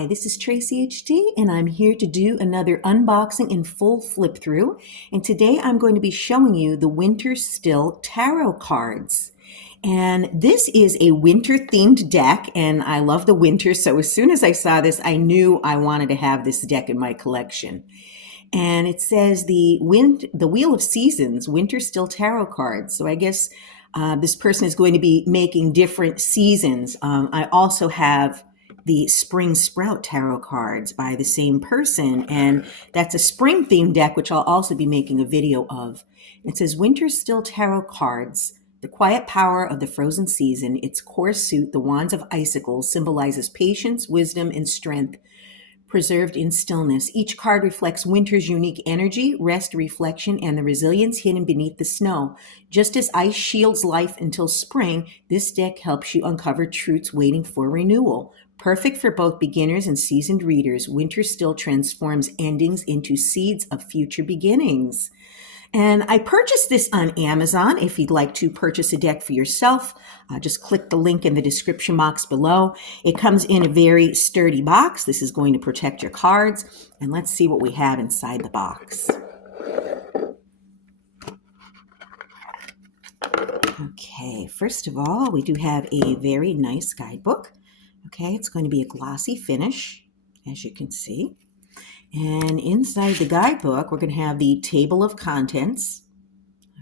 Hi, this is Tracy HD, and I'm here to do another unboxing and full flip through. And today I'm going to be showing you the Winter Still Tarot cards. And this is a winter themed deck, and I love the winter. So as soon as I saw this, I knew I wanted to have this deck in my collection. And it says the Wheel of Seasons, Winter Still Tarot cards. So I guess this person is going to be making different seasons. I also have the Spring Sprout Tarot cards by the same person, and that's a spring themed deck, which I'll also be making a video of. It says Winter Still Tarot cards. The quiet power of the frozen season, its core suit, the Wands of Icicles, symbolizes patience, wisdom, and strength preserved in stillness. Each card reflects winter's unique energy, rest, reflection, and the resilience hidden beneath the snow. Just as ice shields life until spring, this deck helps you uncover truths waiting for renewal. Perfect for both beginners and seasoned readers, Winter Still transforms endings into seeds of future beginnings. And I purchased this on Amazon. If you'd like to purchase a deck for yourself, just click the link in the description box below. It comes in a very sturdy box. This is going to protect your cards. And let's see what we have inside the box. Okay, first of all, we do have a very nice guidebook. Okay, it's going to be a glossy finish, as you can see. And inside the guidebook, we're going to have the table of contents.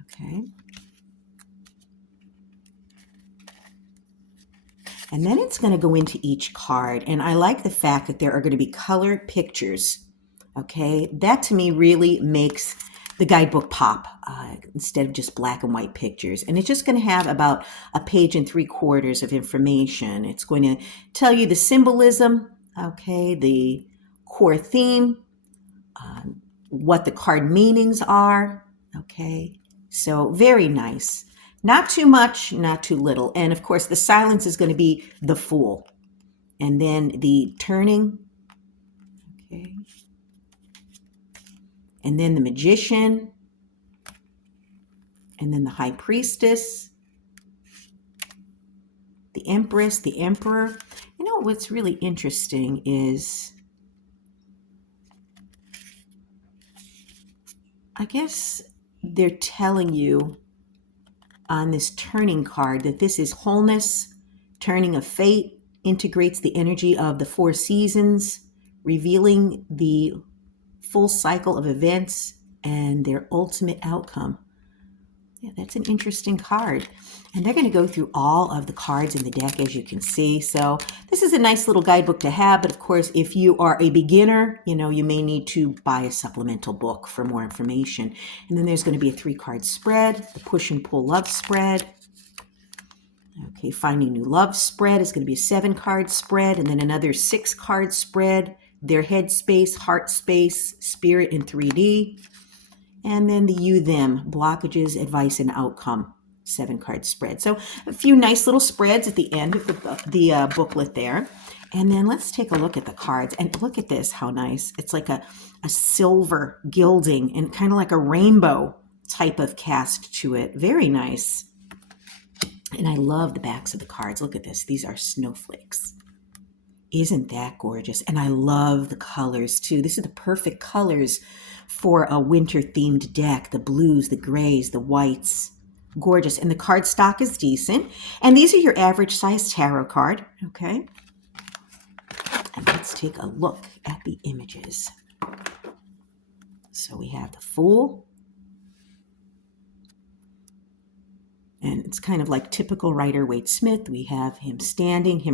Okay. And then it's going to go into each card. And I like the fact that there are going to be colored pictures. Okay. That to me really makes the guidebook pop instead of just black and white pictures. And it's just going to have about 1.75 pages of information. It's going to tell you the symbolism, okay, the core theme, what the card meanings are, okay. So very nice. Not too much, not too little. And of course, the silence is going to be the Fool. And then the Turning, okay. And then the Magician. And then the High Priestess. The Empress, the Emperor. You know what's really interesting is, I guess they're telling you on this Turning card that this is wholeness, turning of fate, integrates the energy of the 4 seasons, revealing the full cycle of events and their ultimate outcome. Yeah, that's an interesting card. And they're going to go through all of the cards in the deck, as you can see. So this is a nice little guidebook to have. But of course, if you are a beginner, you may need to buy a supplemental book for more information. And then there's going to be a 3-card spread, the Push and Pull Love spread. Okay, Finding New Love spread is going to be a 7-card spread, and then another 6-card spread. Their Headspace, Heart Space, Spirit in 3D. And then the You Them, Blockages, Advice, and Outcome, 7-card spread. So a few nice little spreads at the end of the booklet there. And then let's take a look at the cards. And look at this, how nice. It's like a silver gilding and kind of like a rainbow type of cast to it. Very nice. And I love the backs of the cards. Look at this. These are snowflakes. Isn't that gorgeous? And I love the colors too. These are the perfect colors for a winter themed deck. The blues, the grays, the whites. Gorgeous. And the card stock is decent. And these are your average size tarot card. Okay. And let's take a look at the images. So we have the Fool. And it's kind of like typical Rider-Waite Smith. We have him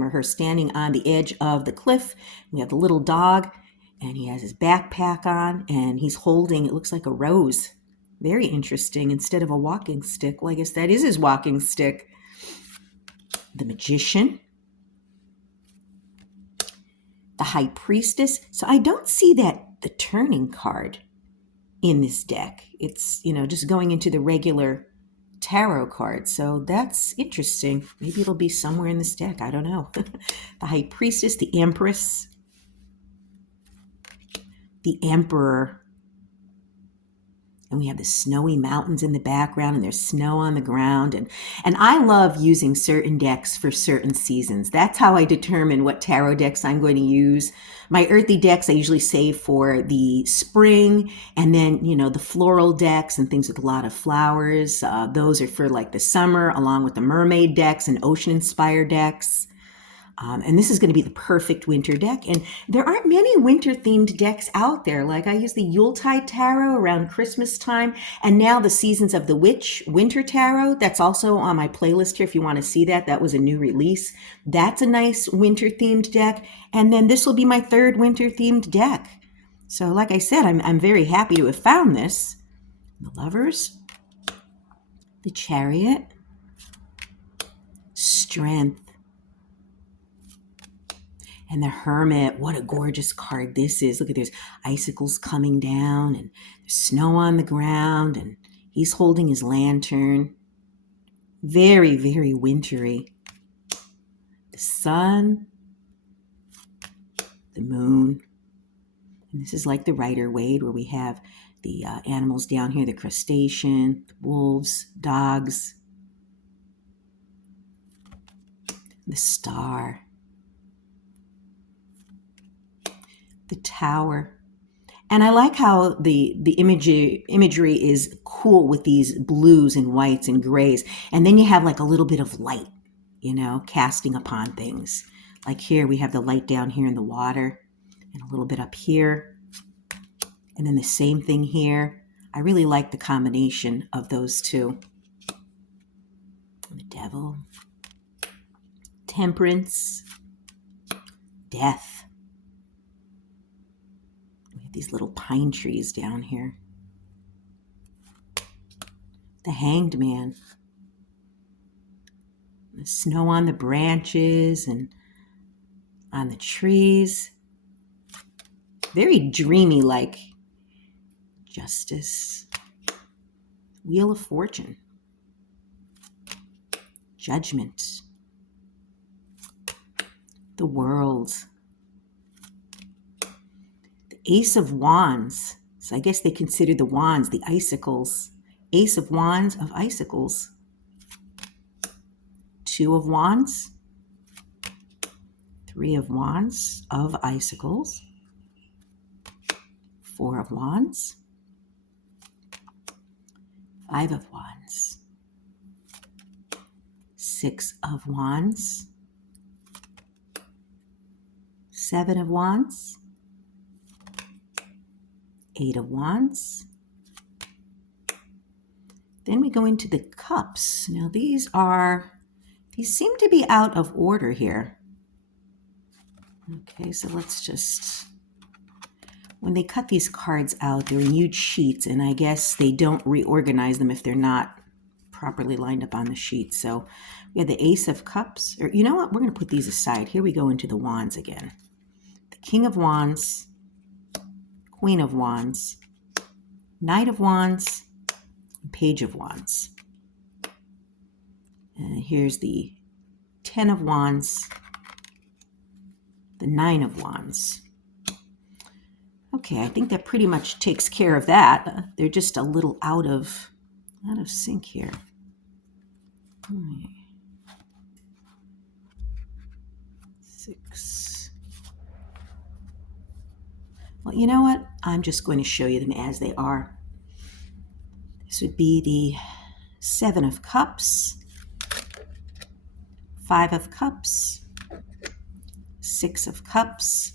or her standing on the edge of the cliff. We have the little dog, and he has his backpack on, and he's holding, it looks like a rose. Very interesting. Instead of a walking stick. Well, I guess that is his walking stick. The Magician. The High Priestess. So I don't see the Turning card in this deck. It's, just going into the regular tarot card. So that's interesting. Maybe it'll be somewhere in this deck. I don't know. The High Priestess, the Empress, the Emperor, And we have the snowy mountains in the background, and there's snow on the ground. And I love using certain decks for certain seasons. That's how I determine what tarot decks I'm going to use. My earthy decks I usually save for the spring, and then, you know, the floral decks and things with a lot of flowers. Those are for like the summer, along with the mermaid decks and ocean-inspired decks. And this is going to be the perfect winter deck. And there aren't many winter-themed decks out there. Like I use the Yuletide Tarot around Christmas time, and now the Seasons of the Witch Winter Tarot. That's also on my playlist here if you want to see that. That was a new release. That's a nice winter-themed deck. And then this will be my third winter-themed deck. So like I said, I'm very happy to have found this. The Lovers, the Chariot, Strength, and the Hermit. What a gorgeous card this is. Look at, there's icicles coming down and there's snow on the ground, and he's holding his lantern. Very, very wintry. The Sun, the Moon. And this is like the Rider-Waite, where we have the animals down here, the crustacean, the wolves, dogs, the Star, the Tower. And I like how the imagery is cool with these blues and whites and grays. And then you have like a little bit of light, you know, casting upon things. Like here we have the light down here in the water and a little bit up here. And then the same thing here. I really like the combination of those two. The Devil, Temperance, Death. These little pine trees down here. The Hanged Man. The snow on the branches and on the trees. Very dreamy, like Justice. Wheel of Fortune. Judgment. The World. Ace of Wands. So I guess they consider the wands the icicles. Ace of Wands of icicles. Two of Wands. Three of Wands of icicles. Four of Wands. Five of Wands. Six of Wands. Seven of Wands. Eight of Wands. Then we go into the cups. Now these seem to be out of order here. Okay, so let's just, when they cut these cards out, they're in huge sheets, and I guess they don't reorganize them if they're not properly lined up on the sheet. So we have the Ace of Cups, or you know what, we're going to put these aside. Here we go into the Wands again. The King of Wands, Queen of Wands, Knight of Wands, Page of Wands. And here's the 10 of Wands, the 9 of Wands. Okay, I think that pretty much takes care of that. They're just a little out of sync here. Six. Well, you know what? I'm just going to show you them as they are. This would be the 7 of Cups, 5 of Cups, 6 of Cups,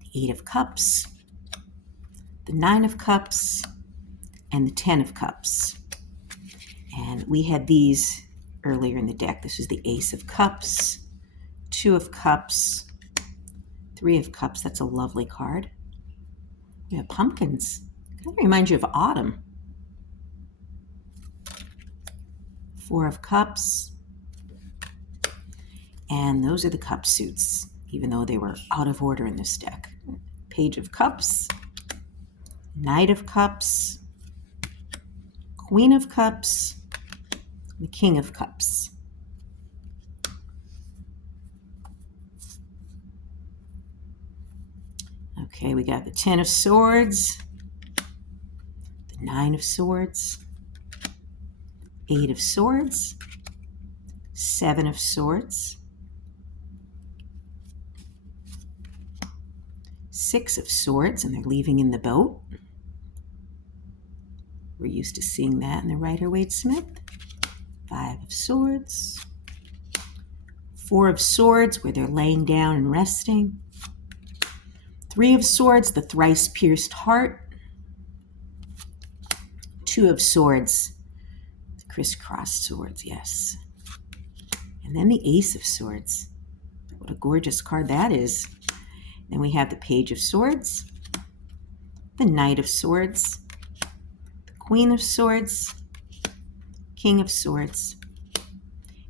the 8 of Cups, the 9 of Cups, and the 10 of Cups. And we had these earlier in the deck. This was the Ace of Cups, 2 of Cups, 3 of Cups. That's a lovely card. We have pumpkins. Kind of reminds you of autumn. 4 of Cups. And those are the cup suits, even though they were out of order in this deck. Page of Cups, Knight of Cups, Queen of Cups, the King of Cups. Okay, we got the 10 of Swords, Nine of Swords, Eight of Swords, Seven of Swords, Six of Swords, and they're leaving in the boat. We're used to seeing that in the Rider-Waite-Smith. Five of Swords, Four of Swords, where they're laying down and resting. Three of Swords, the thrice pierced heart. Two of Swords, the crisscrossed swords, yes. And then the Ace of Swords. What a gorgeous card that is. Then we have the Page of Swords, the Knight of Swords, the Queen of Swords, King of Swords.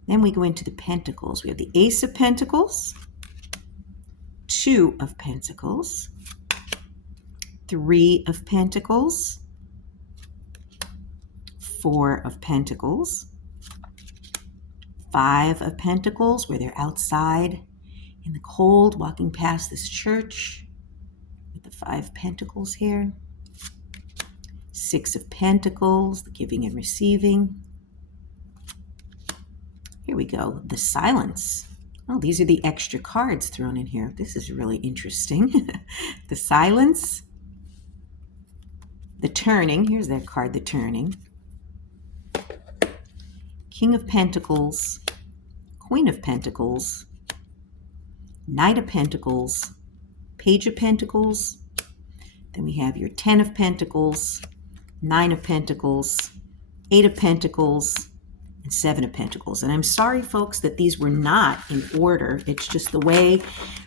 Then we go into the Pentacles. We have the Ace of Pentacles, Two of Pentacles, Three of Pentacles, Four of Pentacles, Five of Pentacles, where they're outside in the cold, walking past this church with the Five Pentacles here. Six of Pentacles, the giving and receiving. Here we go, the Silence. Oh, these are the extra cards thrown in here. This is really interesting. The Silence, the Turning. Here's that card, the Turning. King of Pentacles, Queen of Pentacles, Knight of Pentacles, Page of Pentacles. Then we have your 10 of Pentacles, 9 of Pentacles, 8 of Pentacles, and 7 of Pentacles. And I'm sorry, folks, that these were not in order. It's just the way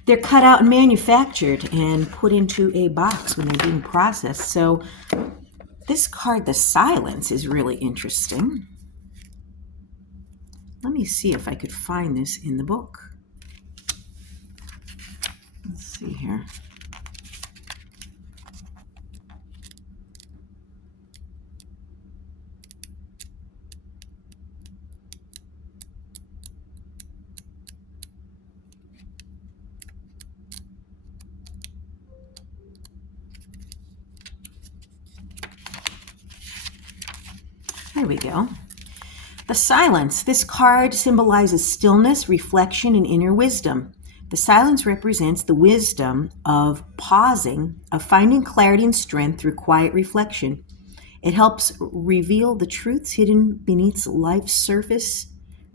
they're cut out and manufactured and put into a box when they're being processed. So this card, the Silence, is really interesting. Let me see if I could find this in the book. Let's see here. There we go. The Silence. This card symbolizes stillness, reflection, and inner wisdom. The Silence represents the wisdom of pausing, of finding clarity and strength through quiet reflection. It helps reveal the truths hidden beneath life's surface,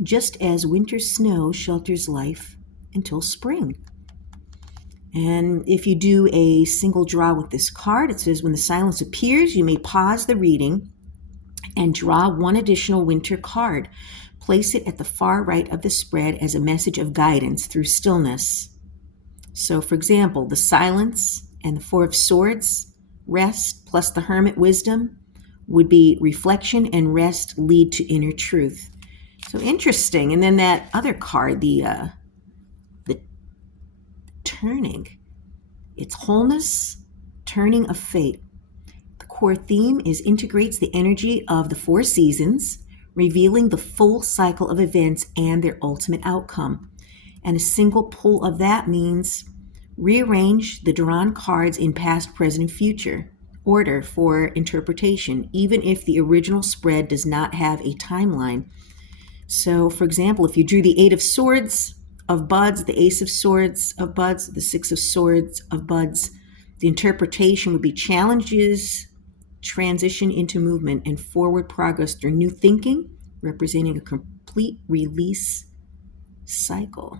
just as winter snow shelters life until spring. And if you do a single draw with this card, it says when the Silence appears, you may pause the reading and draw one additional winter card. Place it at the far right of the spread as a message of guidance through stillness. So, for example, the Silence and the Four of Swords, rest, plus the Hermit wisdom would be reflection and rest lead to inner truth. So interesting. And then that other card, the Turning. It's wholeness, turning of fate. The core theme is integrates the energy of the four seasons, revealing the full cycle of events and their ultimate outcome. And a single pull of that means rearrange the drawn cards in past, present, and future order for interpretation, even if the original spread does not have a timeline. So, for example, if you drew the Eight of Swords of buds, the Ace of Swords of buds, the Six of Swords of buds, the interpretation would be challenges, transition into movement, and forward progress through new thinking, representing a complete release cycle.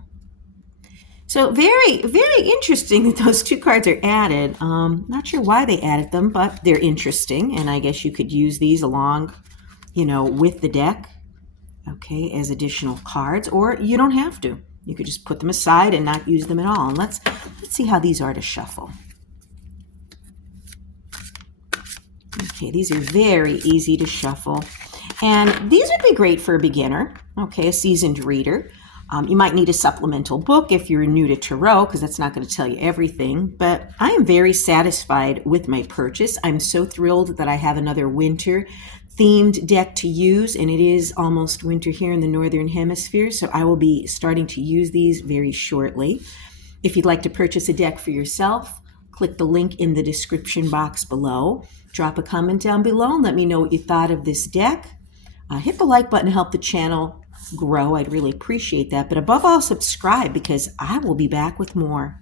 So very, very interesting that those two cards are added. Not sure why they added them, but they're interesting. And I guess you could use these along, with the deck, okay, as additional cards, or you don't have to. You could just put them aside and not use them at all. And let's see how these are to shuffle. Okay, these are very easy to shuffle. And these would be great for a beginner, okay, a seasoned reader. You might need a supplemental book if you're new to tarot, because that's not going to tell you everything. But I am very satisfied with my purchase. I'm so thrilled that I have another winter themed deck to use, and it is almost winter here in the Northern Hemisphere, so I will be starting to use these very shortly. If you'd like to purchase a deck for yourself, click the link in the description box below. Drop a comment down below and let me know what you thought of this deck. Hit the like button to help the channel grow. I'd really appreciate that. But above all, subscribe because I will be back with more.